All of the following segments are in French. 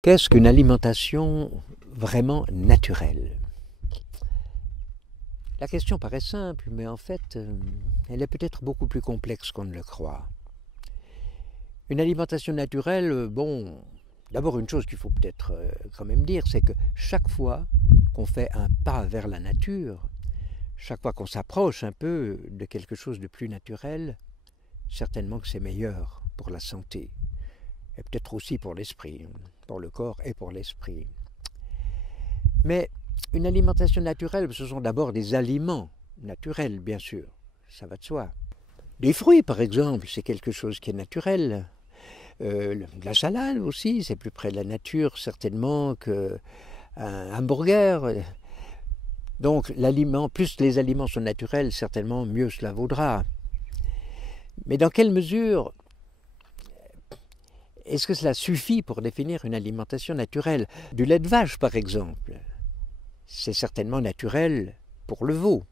Qu'est-ce qu'une alimentation vraiment naturelle? La question paraît simple, mais en fait, elle est peut-être beaucoup plus complexe qu'on ne le croit. Une alimentation naturelle, bon, d'abord une chose qu'il faut peut-être quand même dire, c'est que chaque fois qu'on fait un pas vers la nature, chaque fois qu'on s'approche un peu de quelque chose de plus naturel, certainement que c'est meilleur pour la santé, et peut-être aussi pour l'esprit, pour le corps et pour l'esprit. Mais une alimentation naturelle, ce sont d'abord des aliments naturels, bien sûr, ça va de soi. Des fruits, par exemple, c'est quelque chose qui est naturel. De la salade aussi, c'est plus près de la nature, certainement, qu'un hamburger. Donc, plus les aliments sont naturels, certainement, mieux cela vaudra. Mais dans quelle mesure est-ce que cela suffit pour définir une alimentation naturelle? Du lait de vache, par exemple, c'est certainement naturel pour le veau.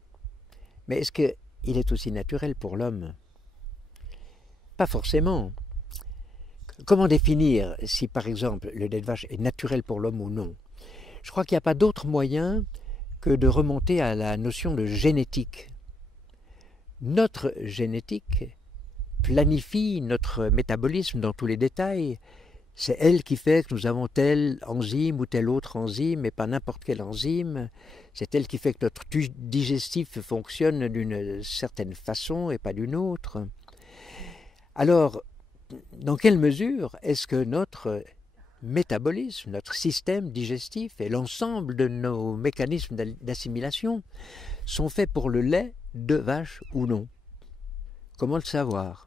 Mais est-ce qu'il est aussi naturel pour l'homme? Pas forcément. Comment définir si, par exemple, le lait de vache est naturel pour l'homme ou non? Je crois qu'il n'y a pas d'autre moyen que de remonter à la notion de génétique. Notre génétique planifie notre métabolisme dans tous les détails. C'est elle qui fait que nous avons tel enzyme ou tel autre enzyme, et pas n'importe quelle enzyme. C'est elle qui fait que notre digestif fonctionne d'une certaine façon et pas d'une autre. Alors, dans quelle mesure est-ce que notre métabolisme, notre système digestif et l'ensemble de nos mécanismes d'assimilation sont faits pour le lait de vache ou non? Comment le savoir?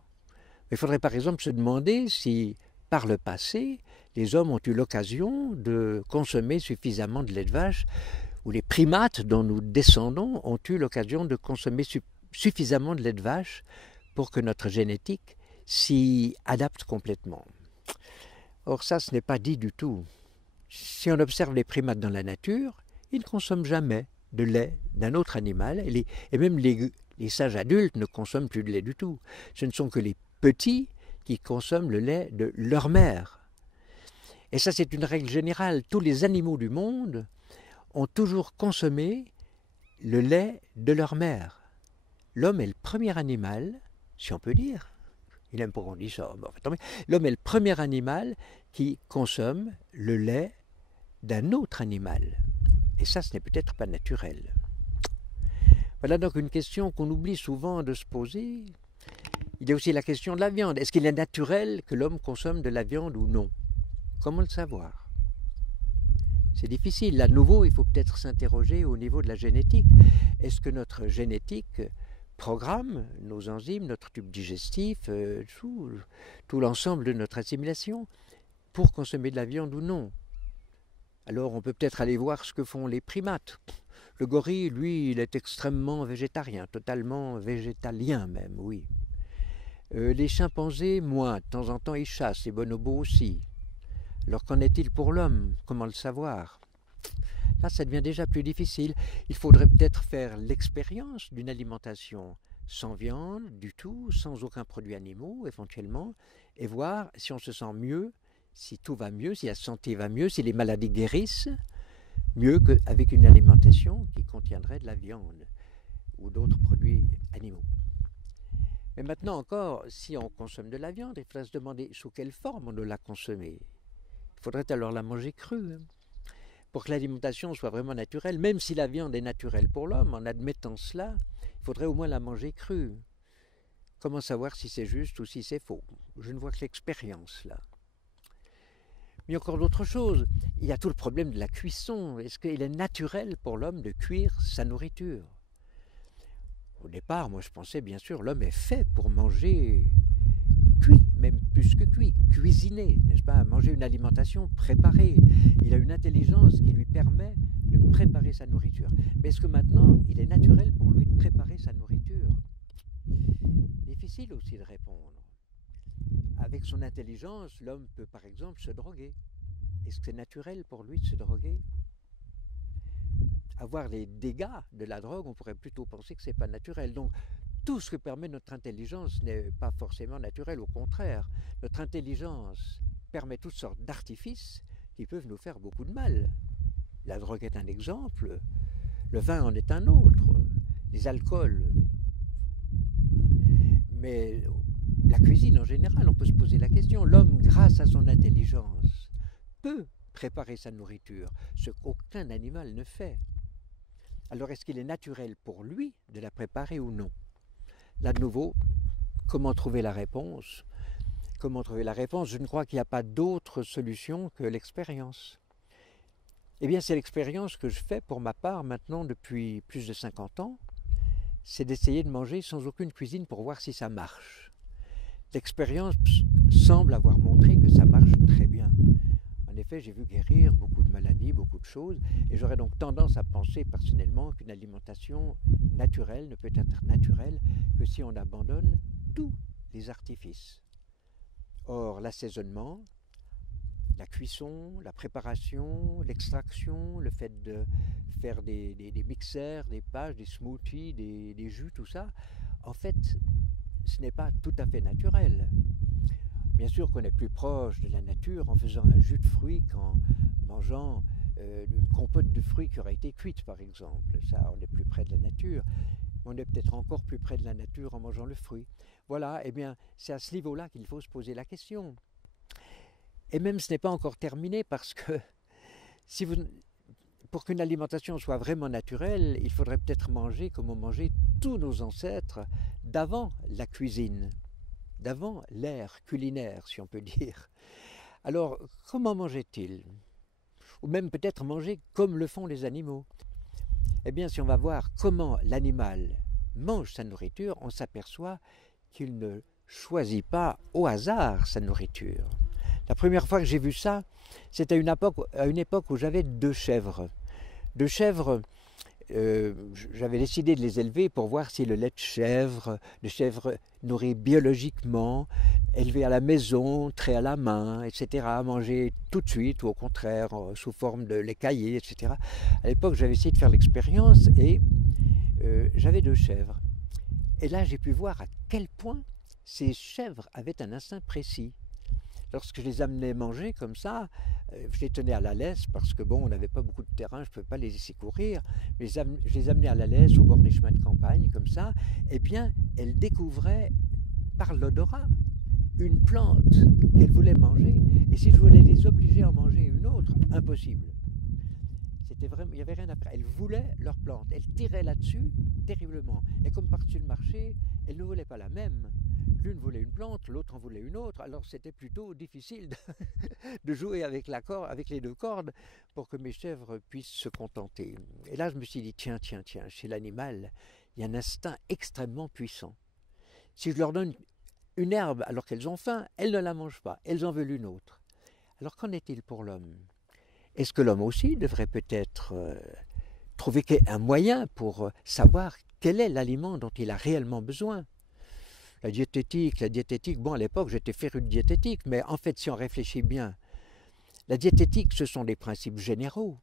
Il faudrait par exemple se demander si, par le passé, les hommes ont eu l'occasion de consommer suffisamment de lait de vache, ou les primates dont nous descendons ont eu l'occasion de consommer suffisamment de lait de vache pour que notre génétique s'y adapte complètement. Or ça, ce n'est pas dit du tout. Si on observe les primates dans la nature, ils ne consomment jamais de lait d'un autre animal, et même les sages adultes ne consomment plus de lait du tout. Ce ne sont que les petits qui consomment le lait de leur mère. Et ça, c'est une règle générale. Tous les animaux du monde ont toujours consommé le lait de leur mère. L'homme est le premier animal, si on peut dire, il aime pas qu'on dise ça, l'homme est le premier animal qui consomme le lait d'un autre animal. Et ça, ce n'est peut-être pas naturel. Voilà donc une question qu'on oublie souvent de se poser. Il y a aussi la question de la viande. Est-ce qu'il est naturel que l'homme consomme de la viande ou non? Comment le savoir? C'est difficile. À nouveau, il faut peut-être s'interroger au niveau de la génétique. Est-ce que notre génétique programme nos enzymes, notre tube digestif, tout l'ensemble de notre assimilation pour consommer de la viande ou non? Alors on peut peut-être aller voir ce que font les primates. Le gorille, lui, il est extrêmement végétarien, totalement végétalien même, oui. Les chimpanzés, moins, de temps en temps ils chassent, les bonobos aussi. Alors qu'en est-il pour l'homme? Comment le savoir? Là, ça devient déjà plus difficile. Il faudrait peut-être faire l'expérience d'une alimentation sans viande du tout, sans aucun produit animaux éventuellement, et voir si on se sent mieux, si tout va mieux, si la santé va mieux, si les maladies guérissent, mieux qu'avec une alimentation qui contiendrait de la viande ou d'autres produits animaux. Mais maintenant encore, si on consomme de la viande, il faudrait se demander sous quelle forme on doit la consommer. Il faudrait alors la manger crue, pour que l'alimentation soit vraiment naturelle. Même si la viande est naturelle pour l'homme, en admettant cela, il faudrait au moins la manger crue. Comment savoir si c'est juste ou si c'est faux? Je ne vois que l'expérience là. Mais il y a encore d'autres choses. Il y a tout le problème de la cuisson. Est-ce qu'il est naturel pour l'homme de cuire sa nourriture? Au départ, moi je pensais bien sûr, l'homme est fait pour manger cuit, même plus que cuit, cuisiné, n'est-ce pas? Manger une alimentation préparée. Il a une intelligence qui lui permet de préparer sa nourriture. Mais est-ce que maintenant, il est naturel pour lui de préparer sa nourriture? Difficile aussi de répondre. Avec son intelligence, l'homme peut par exemple se droguer. Est-ce que c'est naturel pour lui de se droguer? Avoir les dégâts de la drogue, on pourrait plutôt penser que ce n'est pas naturel. Donc, tout ce que permet notre intelligence n'est pas forcément naturel, au contraire. Notre intelligence permet toutes sortes d'artifices qui peuvent nous faire beaucoup de mal. La drogue est un exemple, le vin en est un autre, les alcools. Mais la cuisine en général, on peut se poser la question. L'homme, grâce à son intelligence, peut préparer sa nourriture, ce qu'aucun animal ne fait. Alors est-ce qu'il est naturel pour lui de la préparer ou non? Là de nouveau, comment trouver la réponse? Comment trouver la réponse? Je ne crois qu'il n'y a pas d'autre solution que l'expérience. Eh bien, c'est l'expérience que je fais pour ma part maintenant depuis plus de 50 ans. C'est d'essayer de manger sans aucune cuisine pour voir si ça marche. L'expérience semble avoir montré que ça marche très bien. En effet, j'ai vu guérir beaucoup de maladies, beaucoup de choses, et j'aurais donc tendance à penser personnellement qu'une alimentation naturelle ne peut être naturelle que si on abandonne tous les artifices. Or, l'assaisonnement, la cuisson, la préparation, l'extraction, le fait de faire des mixeurs, des pâches, des smoothies, des jus, tout ça, en fait, ce n'est pas tout à fait naturel. Bien sûr qu'on est plus proche de la nature en faisant un jus de fruits qu'en mangeant une compote de fruits qui aurait été cuite, par exemple. Ça, on est plus près de la nature. On est peut-être encore plus près de la nature en mangeant le fruit. Voilà, eh bien, c'est à ce niveau-là qu'il faut se poser la question. Et même ce n'est pas encore terminé parce que pour qu'une alimentation soit vraiment naturelle, il faudrait peut-être manger comme on mangeait tous nos ancêtres d'avant la cuisine, d'avant l'ère culinaire, si on peut dire. Alors, comment mangeaient-ils? Ou même peut-être manger comme le font les animaux. Eh bien, si on va voir comment l'animal mange sa nourriture, on s'aperçoit qu'il ne choisit pas au hasard sa nourriture. La première fois que j'ai vu ça, c'était à une époque où j'avais 2 chèvres. 2 chèvres, j'avais décidé de les élever pour voir si le lait de chèvre nourri biologiquement, élevé à la maison, trait à la main, etc., mangé tout de suite ou au contraire sous forme de lait caillé, etc. À l'époque, j'avais essayé de faire l'expérience et j'avais 2 chèvres. Et là, j'ai pu voir à quel point ces chèvres avaient un instinct précis. Lorsque je les amenais manger comme ça, je les tenais à la laisse parce que bon, on n'avait pas beaucoup de terrain, je ne pouvais pas les laisser courir, mais je les amenais à la laisse au bord des chemins de campagne comme ça, eh bien, elles découvraient par l'odorat une plante qu'elles voulaient manger, et si je voulais les obliger à en manger une autre, impossible. C'était vraiment, il n'y avait rien à faire. Elles voulaient leur plante, elles tiraient là-dessus terriblement, et comme par-dessus le marché, elles ne voulaient pas la même. L'une voulait une plante, l'autre en voulait une autre, alors c'était plutôt difficile de jouer avec les 2 cordes pour que mes chèvres puissent se contenter. Et là je me suis dit, tiens, chez l'animal, il y a un instinct extrêmement puissant. Si je leur donne une herbe alors qu'elles ont faim, elles ne la mangent pas, elles en veulent une autre. Alors qu'en est-il pour l'homme? Est-ce que l'homme aussi devrait peut-être trouver un moyen pour savoir quel est l'aliment dont il a réellement besoin? La diététique, bon à l'époque j'étais féru de diététique, mais en fait si on réfléchit bien, la diététique ce sont des principes généraux.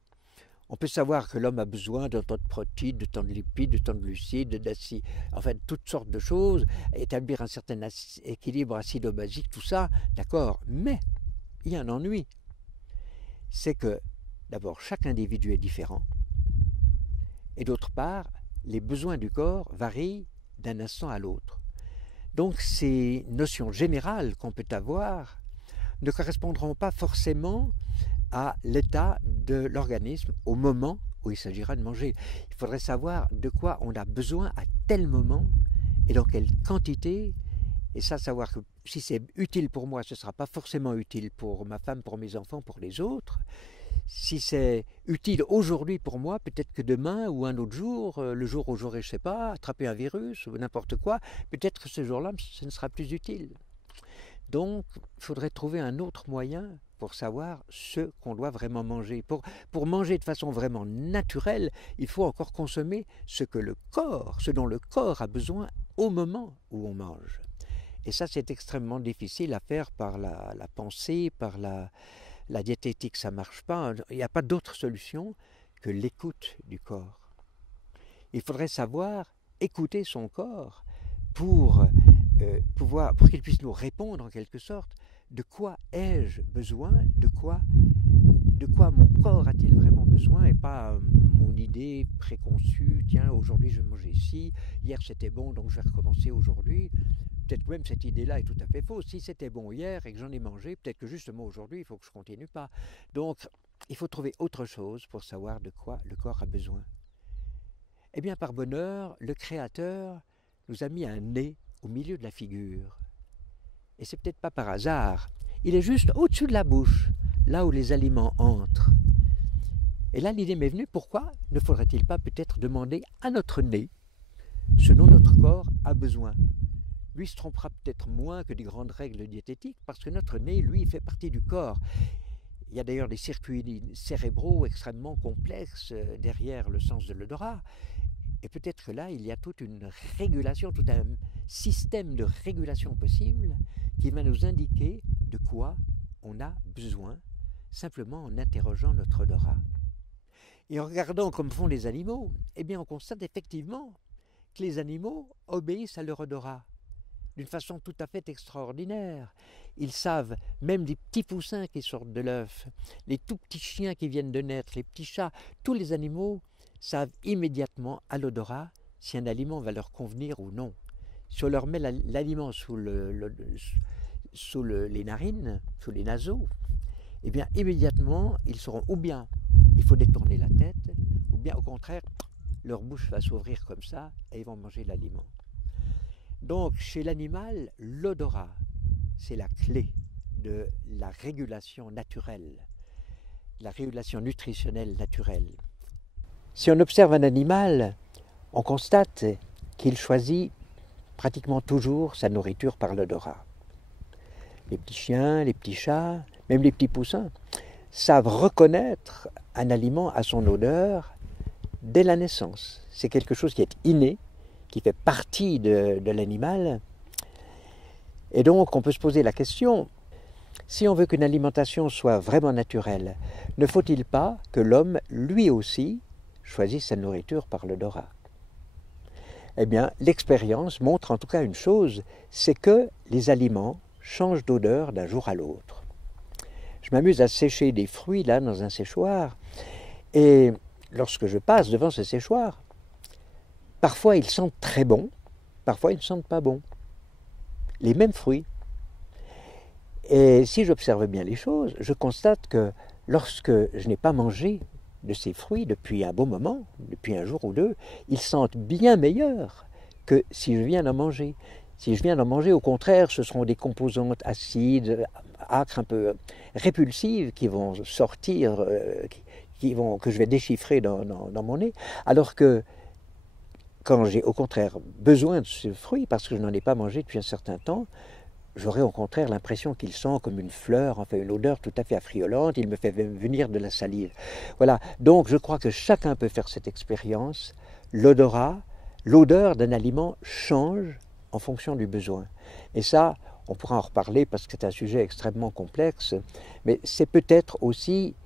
On peut savoir que l'homme a besoin de tant de protéines, de tant de lipides, de tant de glucides, d'acides, enfin toutes sortes de choses, établir un certain équilibre acido-basique, tout ça, d'accord, mais il y a un ennui. C'est que d'abord chaque individu est différent, et d'autre part, les besoins du corps varient d'un instant à l'autre. Donc ces notions générales qu'on peut avoir ne correspondront pas forcément à l'état de l'organisme au moment où il s'agira de manger. Il faudrait savoir de quoi on a besoin à tel moment et dans quelle quantité, et ça savoir que si c'est utile pour moi, ce ne sera pas forcément utile pour ma femme, pour mes enfants, pour les autres. Si c'est utile aujourd'hui pour moi, peut-être que demain ou un autre jour, le jour où j'aurai, je ne sais pas, attrapé un virus ou n'importe quoi, peut-être que ce jour-là, ce ne sera plus utile. Donc, il faudrait trouver un autre moyen pour savoir ce qu'on doit vraiment manger. Pour manger de façon vraiment naturelle, il faut encore consommer ce dont le corps a besoin au moment où on mange. Et ça, c'est extrêmement difficile à faire par la pensée, par la diététique, ça ne marche pas. Il n'y a pas d'autre solution que l'écoute du corps. Il faudrait savoir écouter son corps pour qu'il puisse nous répondre en quelque sorte de quoi ai-je besoin, de quoi mon corps a-t-il vraiment besoin, et pas mon idée préconçue, tiens, aujourd'hui je vais manger ci, hier c'était bon donc je vais recommencer aujourd'hui. Peut-être que même cette idée-là est tout à fait fausse. Si c'était bon hier et que j'en ai mangé, peut-être que justement aujourd'hui il faut que je ne continue pas. Donc il faut trouver autre chose pour savoir de quoi le corps a besoin. Eh bien par bonheur, le Créateur nous a mis un nez au milieu de la figure. Et c'est peut-être pas par hasard. Il est juste au-dessus de la bouche, là où les aliments entrent. Et là, l'idée m'est venue, pourquoi ne faudrait-il pas peut-être demander à notre nez ce dont notre corps a besoin? Lui se trompera peut-être moins que des grandes règles diététiques, parce que notre nez, lui, fait partie du corps. Il y a d'ailleurs des circuits cérébraux extrêmement complexes derrière le sens de l'odorat. Et peut-être que là, il y a toute une régulation, tout un système de régulation possible qui va nous indiquer de quoi on a besoin, simplement en interrogeant notre odorat. Et en regardant comme font les animaux, eh bien on constate effectivement que les animaux obéissent à leur odorat d'une façon tout à fait extraordinaire. Ils savent, même les petits poussins qui sortent de l'œuf, les tout petits chiens qui viennent de naître, les petits chats, tous les animaux savent immédiatement à l'odorat si un aliment va leur convenir ou non. Si on leur met l'aliment sous les narines, sous les naseaux, eh bien immédiatement ils sauront ou bien il faut détourner la tête, ou bien au contraire leur bouche va s'ouvrir comme ça et ils vont manger l'aliment. Donc chez l'animal, l'odorat, c'est la clé de la régulation naturelle, la régulation nutritionnelle naturelle. Si on observe un animal, on constate qu'il choisit pratiquement toujours sa nourriture par l'odorat. Les petits chiens, les petits chats, même les petits poussins, savent reconnaître un aliment à son odeur dès la naissance. C'est quelque chose qui est inné, qui fait partie de l'animal. Et donc on peut se poser la question, si on veut qu'une alimentation soit vraiment naturelle, ne faut-il pas que l'homme, lui aussi, choisisse sa nourriture par l'odorat? Eh bien, l'expérience montre en tout cas une chose, c'est que les aliments changent d'odeur d'un jour à l'autre. Je m'amuse à sécher des fruits là dans un séchoir, et lorsque je passe devant ce séchoir, parfois ils sentent très bon, parfois ils ne sentent pas bon. Les mêmes fruits. Et si j'observe bien les choses, je constate que lorsque je n'ai pas mangé de ces fruits depuis un bon moment, depuis un jour ou deux, ils sentent bien meilleurs que si je viens d'en manger. Si je viens d'en manger, au contraire, ce seront des composantes acides, âcres, un peu répulsives qui vont sortir, que je vais déchiffrer dans mon nez, alors que quand j'ai au contraire besoin de ce fruit, parce que je n'en ai pas mangé depuis un certain temps, j'aurai au contraire l'impression qu'il sent comme une fleur, enfin une odeur tout à fait affriolante, il me fait venir de la salive. Voilà, donc je crois que chacun peut faire cette expérience. L'odorat, l'odeur d'un aliment change en fonction du besoin. Et ça, on pourra en reparler parce que c'est un sujet extrêmement complexe, mais c'est peut-être aussi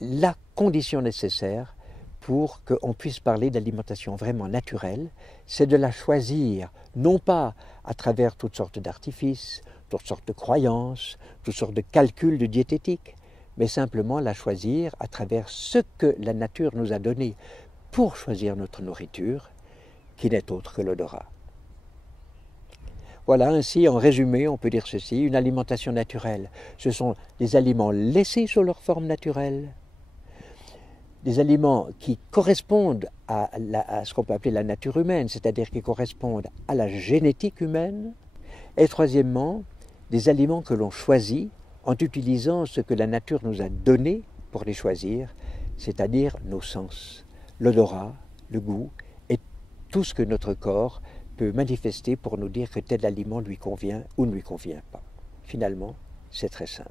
la condition nécessaire pour qu'on puisse parler d'alimentation vraiment naturelle, c'est de la choisir, non pas à travers toutes sortes d'artifices, toutes sortes de croyances, toutes sortes de calculs de diététique, mais simplement la choisir à travers ce que la nature nous a donné pour choisir notre nourriture, qui n'est autre que l'odorat. Voilà, ainsi, en résumé, on peut dire ceci, une alimentation naturelle, ce sont des aliments laissés sous leur forme naturelle, des aliments qui correspondent à ce qu'on peut appeler la nature humaine, c'est-à-dire qui correspondent à la génétique humaine, et troisièmement, des aliments que l'on choisit en utilisant ce que la nature nous a donné pour les choisir, c'est-à-dire nos sens, l'odorat, le goût, et tout ce que notre corps peut manifester pour nous dire que tel aliment lui convient ou ne lui convient pas. Finalement, c'est très simple.